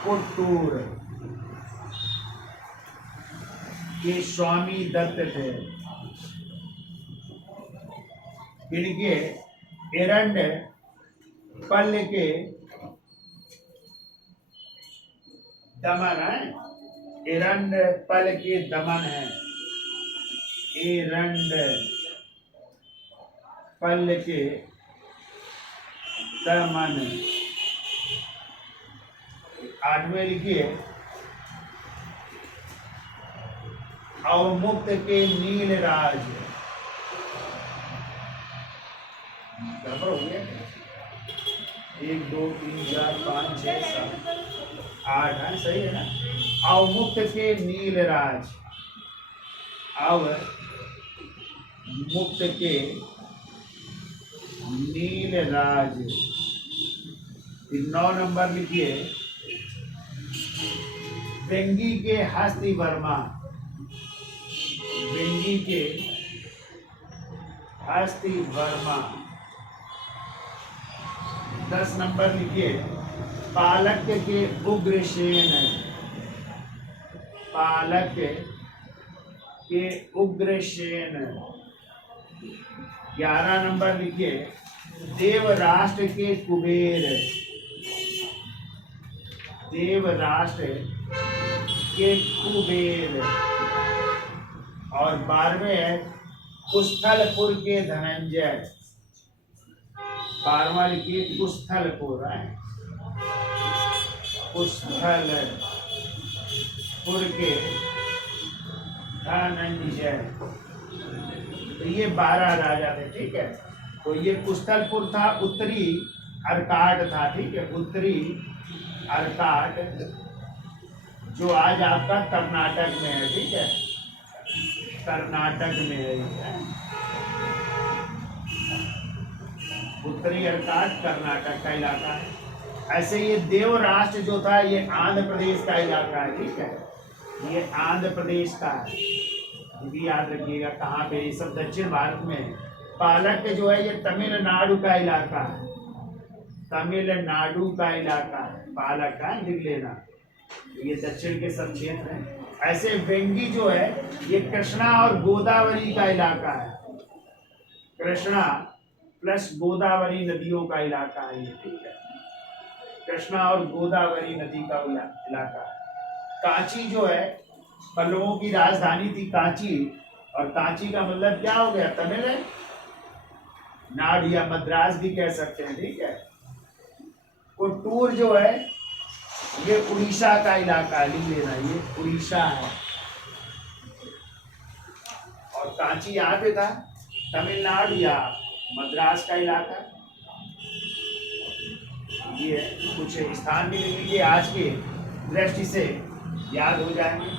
कुट्टूर के स्वामी दत्त थे। इनके एरंड पल के दमन है। एरंड पल के दमन है। एरंड पल के दमन। आठवें लिखिए, अवमुक्त के नीलराज। बराबर हो गया। 1 2 3 4 5 6 7 8 है, सही है ना। अवमुक्त के नीलराज। अवमुक्त के नीलराज। 9 नंबर लिखिए, वेंगी के हस्ती वर्मा। वेंगी के हस्ती वर्मा। 10 नंबर लिखिए, पालक के उग्रसेन। पालक के उग्रसेन। 11 नंबर लिखिए, देवराष्ट्र के कुबेर। देवराष्ट्र के कुबेर। और 12वें है, कुस्थलपुर के धनंजय। 12वां लिखिए, कुस्थलपुर है। कुस्थलपुर के धनंजय। तो ये 12 राजा थे, ठीक है। तो ये कुस्थलपुर था, उत्तरी अर्काट था, ठीक है। उत्तरी अर्काट जो आज आपका कर्नाटक में है, ठीक है। कर्नाटक में है। उत्तरी अर्काट कर्नाटक का इलाका है। ऐसे ये देवराष्ट्र जो था ये आंध्र प्रदेश का इलाका है, ठीक है। ये आंध्र प्रदेश का है, ये भी याद रखिएगा। कहाँ पे? ये सब दक्षिण भारत में है। पालक जो है ये तमिलनाडु का इलाका है। तमिलनाडु का इलाका है पालक का, लिख लेना। ये दक्षिण के सब क्षेत्र हैं। ऐसे वेंगी जो है ये कृष्णा और गोदावरी का इलाका है। कृष्णा प्लस गोदावरी नदियों का इलाका है ये, ठीक है। कृष्णा और गोदावरी नदी का इलाका है। कांची जो है पल्लवों की राजधानी थी कांची, और कांची का मतलब क्या हो गया? तमिल है, नाड या मद्रास भी कह सकते हैं, ठीक है। कुट्टूर जो है ये उड़ीसा का इलाका है, लिख लेना, ये उड़ीसा है। और कांची यहाँ पे था, तमिलनाडु या मद्रास का इलाका। ये कुछ स्थान भी लिख लीजिए, आज की दृष्टि से याद हो जाएंगे।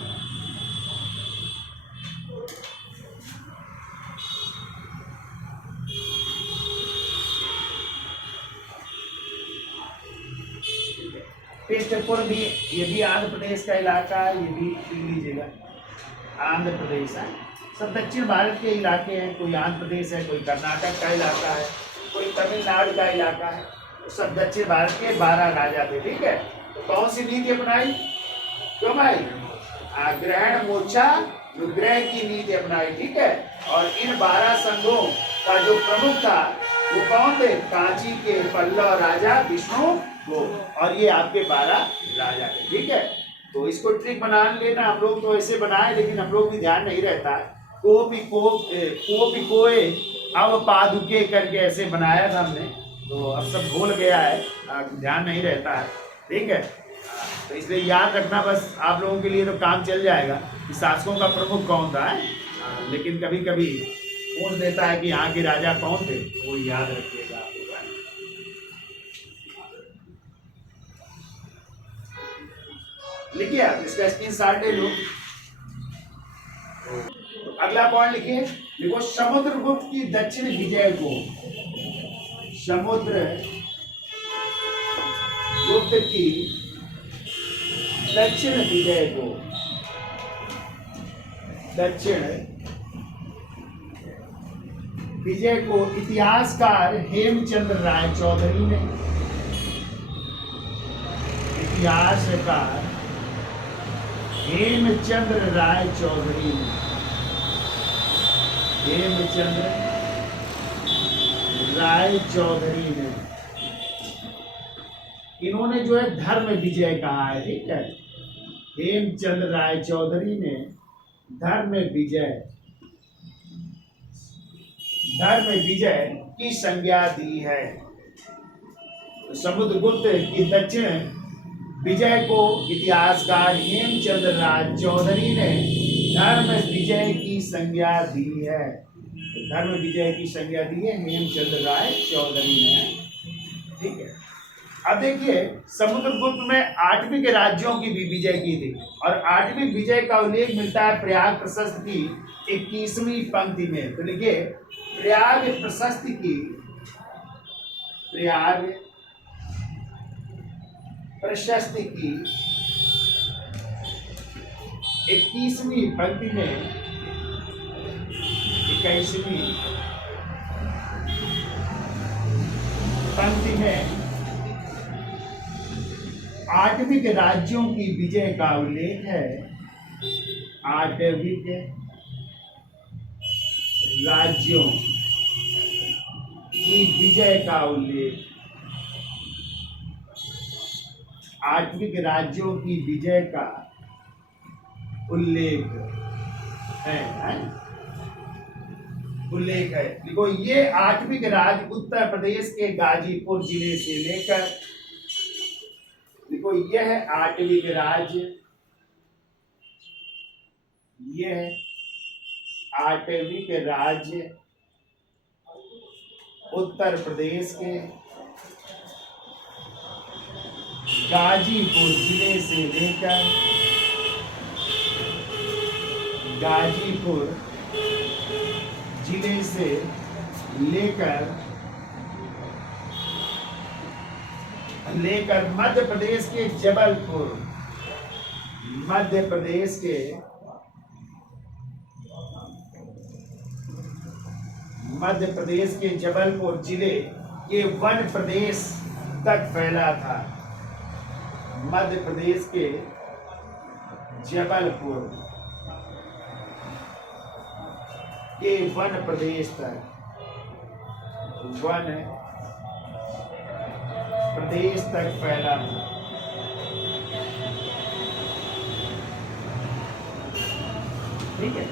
पृष्ठपुर भी, ये भी आंध्र प्रदेश का इलाका है, ये भी लिख लीजिएगा, आंध्र प्रदेश है। सब दक्षिण भारत के इलाके हैं। कोई आंध्र प्रदेश है, कोई कर्नाटक का इलाका है, कोई तमिलनाडु का इलाका है। सब दक्षिण भारत के 12 राजा थे, ठीक है। तो कौन सी नीति अपनाई? क्यों भाई? ग्रहण मोक्षा विग्रह की नीति अपनाई, ठीक है। और इन 12 संघों का जो प्रमुख था वो कौन थे? कांची के पल्लव राजा विष्णु वो, और ये आपके 12 राजा थे, ठीक है। तो इसको ट्रिक बना लेना। हम लोग तो ऐसे बनाए, लेकिन हम लोग भी ध्यान नहीं रहता है। कोए अब पादुके करके ऐसे बनाया था हमने, तो अब सब भूल गया है, ध्यान नहीं रहता है। ठीक है। तो इसलिए याद रखना, बस आप लोगों के लिए तो काम चल जाएगा कि शासकों का प्रमुख कौन था है? लेकिन कभी कभी पूछ देता है कि यहाँ के राजा कौन थे, तो वो याद रखिएगा आप लोग, है? लिखिए आप इसका स्क्रीनशॉट ले लो। तो अगला पॉइंट लिखिए, देखो समुद्रगुप्त की दक्षिण विजय को, समुद्रगुप्त की दक्षिण विजय को, दक्षिण विजय को इतिहासकार हेमचंद्र राय चौधरी ने, इतिहासकार हेमचंद्र राय चौधरी ने, हेमचंद्र राय चौधरी ने, इन्होंने जो है धर्म विजय कहा है, ठीक है। हेमचंद्र राय चौधरी ने धर्म विजय की संज्ञा दी है। तो समुद्रगुप्त की दक्षिण विजय को इतिहासकार हेमचंद्र राय चौधरी ने धर्म विजय की संज्ञा दी है। तो धर्म विजय की संज्ञा दी है हेमचंद्र राय चौधरी ने, ठीक है। अब देखिए समुद्रगुप्त में 8वीं के राज्यों की भी विजय की थी, और 8वीं विजय का उल्लेख मिलता है प्रयाग प्रशस्त की 21वीं पंक्ति में। तो देखिए प्रयाग प्रशस्त की, प्रयाग प्रशस्त की 21वीं पंक्ति में, 21वीं पंक्ति में 8वीं के राज्यों की विजय का उल्लेख है। 8वीं के राज्यों की विजय का उल्लेख, 8वीं के राज्यों की विजय का उल्लेख है, उल्लेख है। देखो ये 8वीं के राज्य उत्तर प्रदेश के गाजीपुर जिले से लेकर, देखो यह 8वीं के राज्य, यह 8वीं के राज्य उत्तर प्रदेश के गाजीपुर जिले से लेकर, गाजीपुर जिले से लेकर मध्य प्रदेश के जबलपुर, मध्य प्रदेश के जबलपुर जिले के वन प्रदेश तक फैला था। मध्य प्रदेश के जबलपुर के वन प्रदेश तक, वन प्रदेश तक फैला था। ठीक है,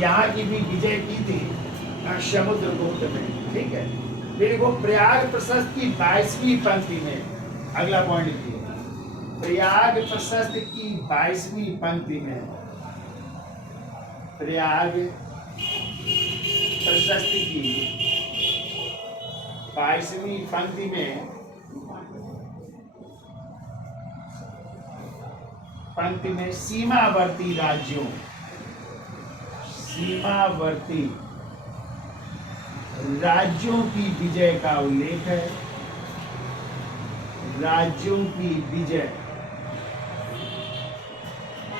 यहाँ की भी विजय की थी समुद्रगुप्त ने, ठीक है। फिर वो प्रयाग प्रशस्त की 22वीं पंक्ति में, अगला पॉइंट लिखिए, प्रयाग प्रशस्त की 22वीं पंक्ति में, प्रयाग प्रशस्त की 22वीं पंक्ति में सीमावर्ती राज्यों की विजय का उल्लेख है। राज्यों की विजय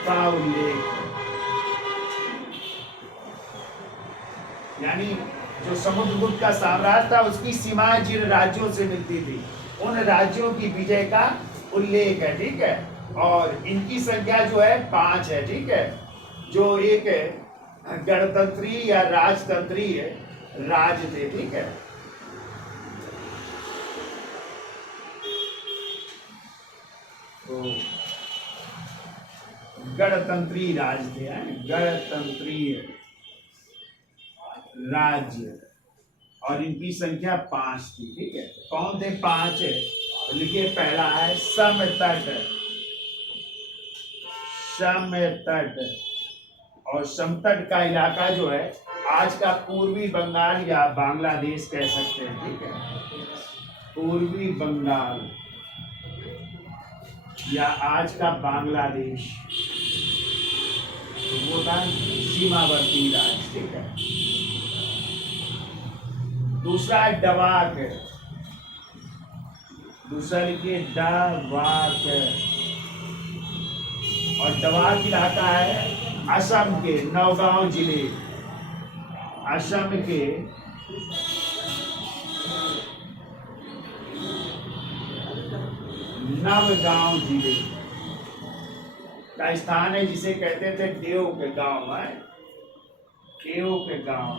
का उल्लेख, यानी जो समुद्रगुप्त का साम्राज्य था उसकी सीमाएं जिन राज्यों से मिलती थी उन राज्यों की विजय का उल्लेख है, ठीक है। और इनकी संख्या जो है 5 है, ठीक है। जो एक गणतंत्रीय या राजतंत्रीय राज्य थे, ठीक है। तो गणतंत्रीय राज्य थे, गणतंत्रीय राज्य, और इनकी संख्या 5 थी, ठीक है। कौन थे 5? तो लिखिए पहला है समतट। समतट और समतट का इलाका जो है आज का पूर्वी बंगाल या बांग्लादेश कह सकते हैं, ठीक है। पूर्वी बंगाल या आज का बांग्लादेश, तो वो था सीमावर्ती राज्य, ठीक है। दूसरा है डवाक। दूसरा लिखिए डवाक, और डवाक इलाका है असम के नौगांव जिले, असम के नवगांव जिले का स्थान है, जिसे कहते थे देव के गांव है, देव के गांव।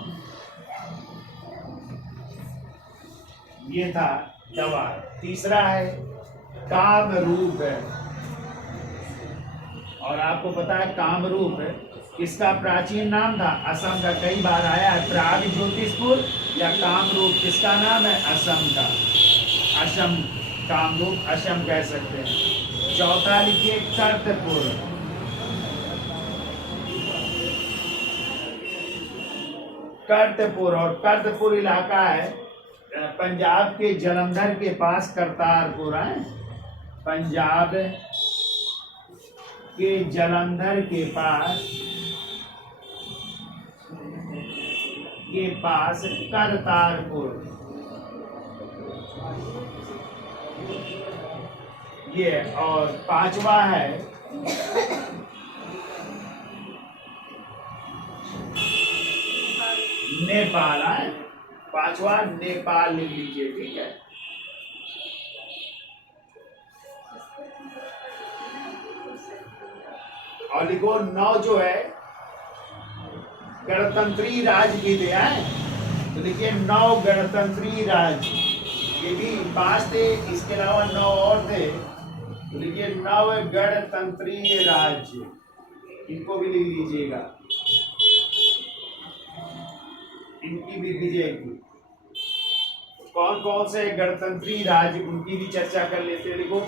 ये था दवा। तीसरा है कामरूप है, और आपको पता है कामरूप किसका प्राचीन नाम था? असम का, कई बार आया है। प्राग ज्योतिषपुर या कामरूप किसका नाम है? असम का। असम, कामरूप असम कह सकते हैं। चौथा लिखिए कर्तपुर। कर्तपुर, और कर्तपुर इलाका है पंजाब के जलंधर के पास करतारपुर है। पंजाब के जलंधर के पास करतारपुर, ये। और पांचवा है नेपाल है। पांचवा नेपाल लिख लीजिए, ठीक है। और लिखो 9 जो है गणतंत्री राज्य भी दिया है, तो लिखिए 9 गणतंत्री राज्य। ये भी 5 थे, इसके अलावा 9 और थे, तो लिखिए 9 गणतंत्री राज्य। इनको भी लिख लीजिएगा, इनकी भी लीजिएगी। कौन कौन से गणतंत्री राज्य, उनकी भी चर्चा कर लेते हैं। देखो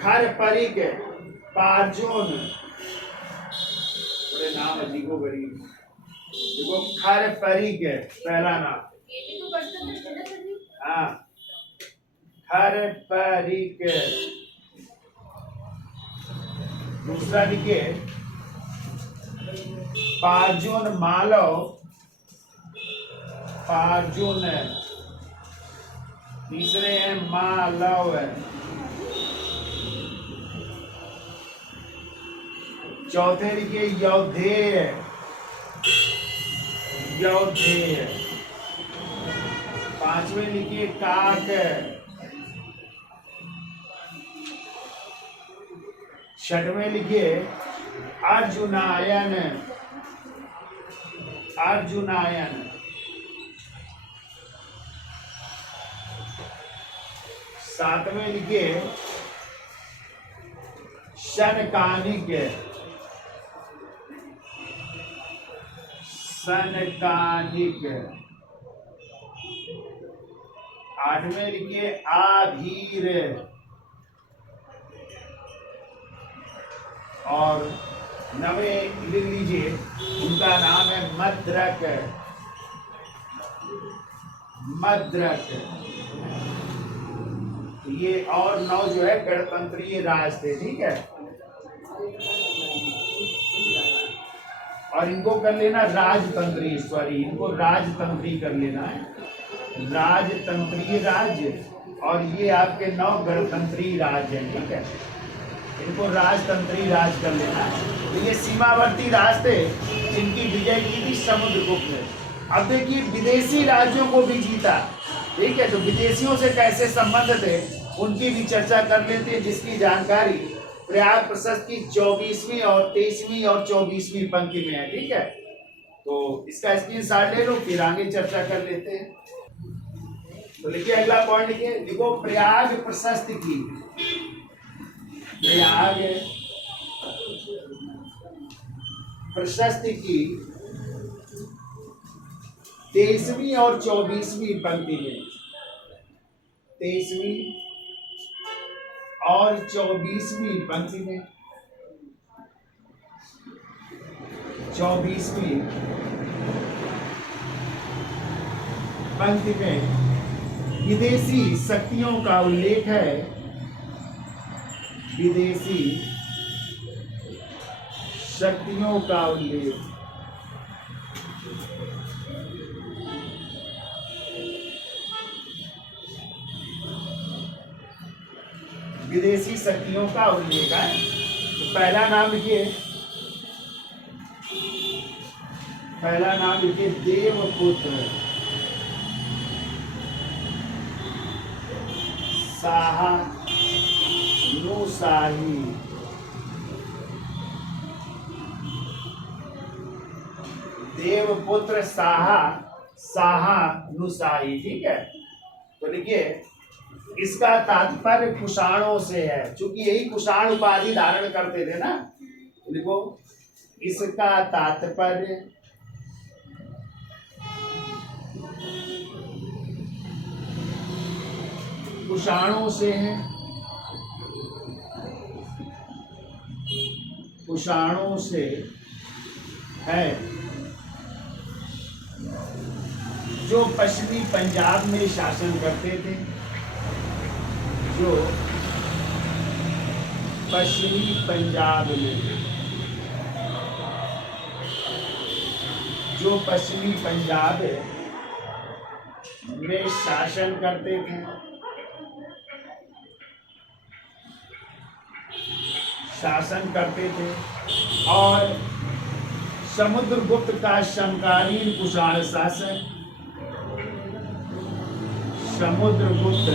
खर परिक पारजोन, बड़े नाम है, लिखो गरीब। देखो खर परिक है पहला नाम, हाँ खर परिक। दूसरा लिखिए पारजोन मालव, पारजोन है। तीसरे हैं मालव है। चौथे लिखिए यौधेय, यौधेय। पांचवें लिखिए काक। छठवें लिखिए अर्जुनायन, अर्जुनायन। सातवें लिखिए शनकानिक, सनकानिक। आठवें लिखिए आधीर, और 9वें लिख लीजिए, उनका नाम है मद्रक, मद्रक। ये और 9 जो है गणतंत्रीय राज थे, ठीक है। और इनको कर लेना राजतंत्री, सॉरी इनको राजतंत्री कर लेना है, राजतंत्रीय राज्य। और ये आपके 9 गणतंत्री राज्य हैं, ठीक है। इनको राजतंत्री राज कर लेना है। तो ये सीमावर्ती राज थे जिनकी विजय की थी समुद्रगुप्त ने। अब देखिए विदेशी राज्यों को भी जीता, ठीक है। तो विदेशियों से कैसे संबंध थे उनकी भी चर्चा कर लेते हैं, जिसकी जानकारी प्रयाग प्रशस्त की 24वीं और 23वीं और 24वीं पंक्ति में है, ठीक है। तो इसका स्क्रीनशॉट ले लो, फिर आगे चर्चा कर लेते हैं। तो लिखिए अगला पॉइंट लिखिए, देखो प्रयाग प्रशस्त की, प्रयाग प्रशस्त की 23वीं और 24वीं पंक्ति में, 23वीं और 24वीं पंक्ति में, 24वीं पंक्ति में विदेशी शक्तियों का उल्लेख है। विदेशी शक्तियों का उल्लेख। विदेशी शक्तियों का उल्लेख है। तो पहला नाम लिखिए, पहला नाम लिखिए देवपुत्र शाहनुशाही। देवपुत्र शाहनुशाही, ठीक है। तो लिखिए इसका तात्पर्य कुषाणों से है, क्योंकि यही कुषाण उपाधि धारण करते थे ना। लिखो इसका तात्पर्य कुषाणों से है, कुषाणों से है, जो पश्चिमी पंजाब में शासन करते थे। जो पश्चिमी पंजाब में, जो पश्चिमी पंजाब में शासन करते थे, शासन करते थे। और समुद्रगुप्त का समकालीन कुषाण शासक, समुद्रगुप्त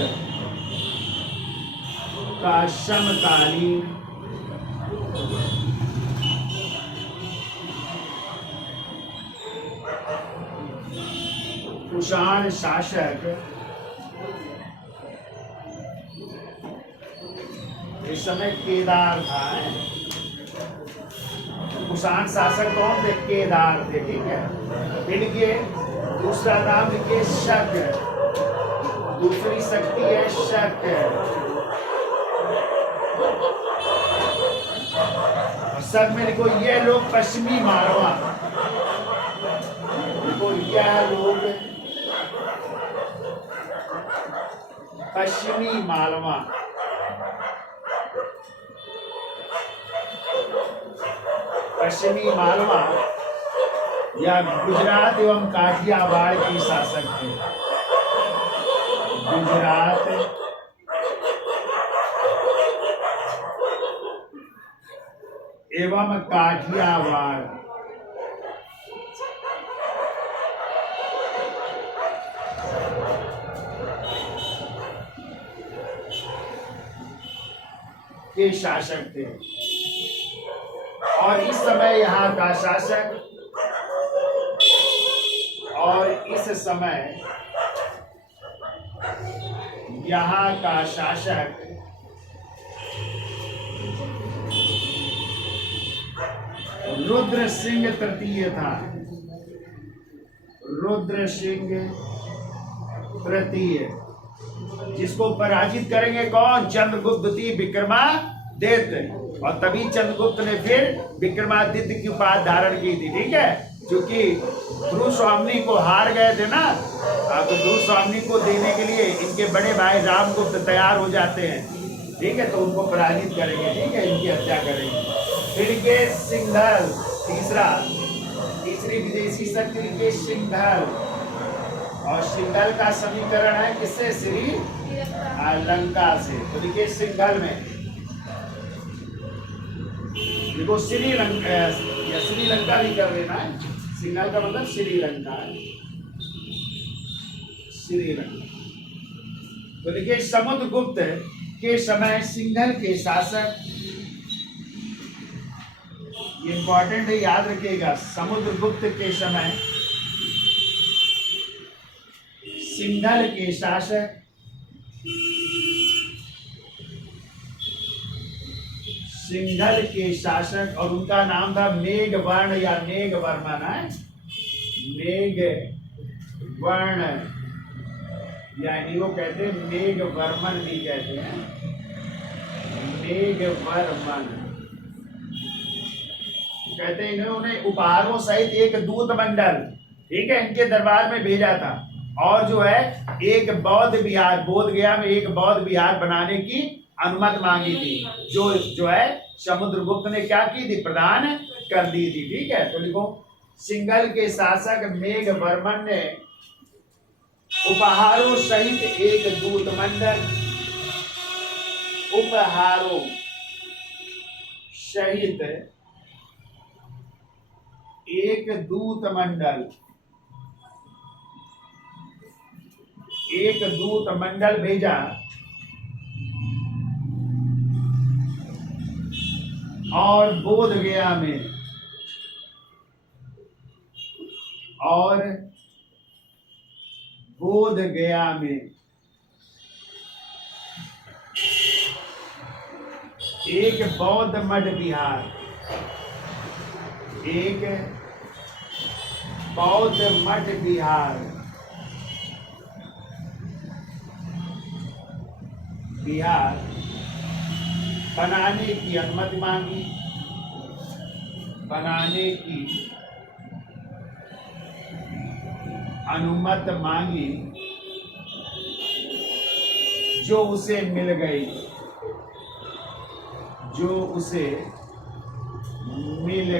का समकालीन कुषाण शासक इस समय केदार था। कुषाण शासक कौन थे? केदार थे, ठीक है। इनके दूसरा नाम लिखिए शक, दूसरी शक्ति है शक। शक में लिखो ये लोग पश्चिमी मारवा, लिखो यह लोग पश्चिमी मालवा, पश्चिमी मालवा या गुजरात एवं काठियावाड़ के शासक थे। गुजरात एवं काठियावाड़ के शासक थे। और इस समय यहाँ का शासक, और इस समय यहाँ का शासक रुद्र सिंह तृतीय था। रुद्र सिंह तृतीय, जिसको पराजित करेंगे कौन? चंद्रगुप्त द्वितीय विक्रमादित्य। और तभी चंद्रगुप्त ने फिर विक्रमादित्य की उपाधि धारण की थी, ठीक है। क्योंकि ध्रुवस्वामिनी को हार गए थे ना, अब ध्रुवस्वामिनी को देने के लिए इनके बड़े भाई रामगुप्त तैयार हो जाते हैं, ठीक है। तो उनको पराजित करेंगे, ठीक है, इनकी हत्या करेंगे। फिर के सिंघल, तीसरी विदेशी शक्ति के सिंघल। और सिंघल का समीकरण है किससे? श्री लंका से। तो देखिए सिंघल में देखो श्रीलंका या श्रीलंका भी कर लेना है। सिंघल का मतलब श्रीलंका है, श्रीलंका। तो देखिए समुद्रगुप्त के समय सिंघल के शासक, ये इंपॉर्टेंट है, याद रखिएगा। समुद्रगुप्त के समय सिंघल के शासक सिंघल के शासक, और उनका नाम था मेघवर्ण या मेघवर्मन है। मेघवर्ण या इनको कहते हैं मेघवर्मन भी कहते हैं। मेघवर्मन, कहते हैं इन्होंने उपहारों सहित एक दूत मंडल, ठीक है, इनके दरबार में भेजा था, और जो है एक बौद्ध विहार, बोध गया में एक बौद्ध विहार बनाने की अनुमति मांगी थी, जो है समुद्रगुप्त ने क्या की थी, प्रदान कर दी थी। ठीक है, तो लिखो सिंघल के शासक मेघवर्मन ने उपहारों सहित एक दूत मंडल, उपहारों सहित एक दूत मंडल, एक दूत मंडल भेजा और बोध गया में, और बोध गया में एक बौद्ध मठ विहार, एक बौद्ध मठ विहार बनाने की अनुमति मांगी, बनाने की अनुमति मांगी, जो उसे मिल गई, जो उसे मिल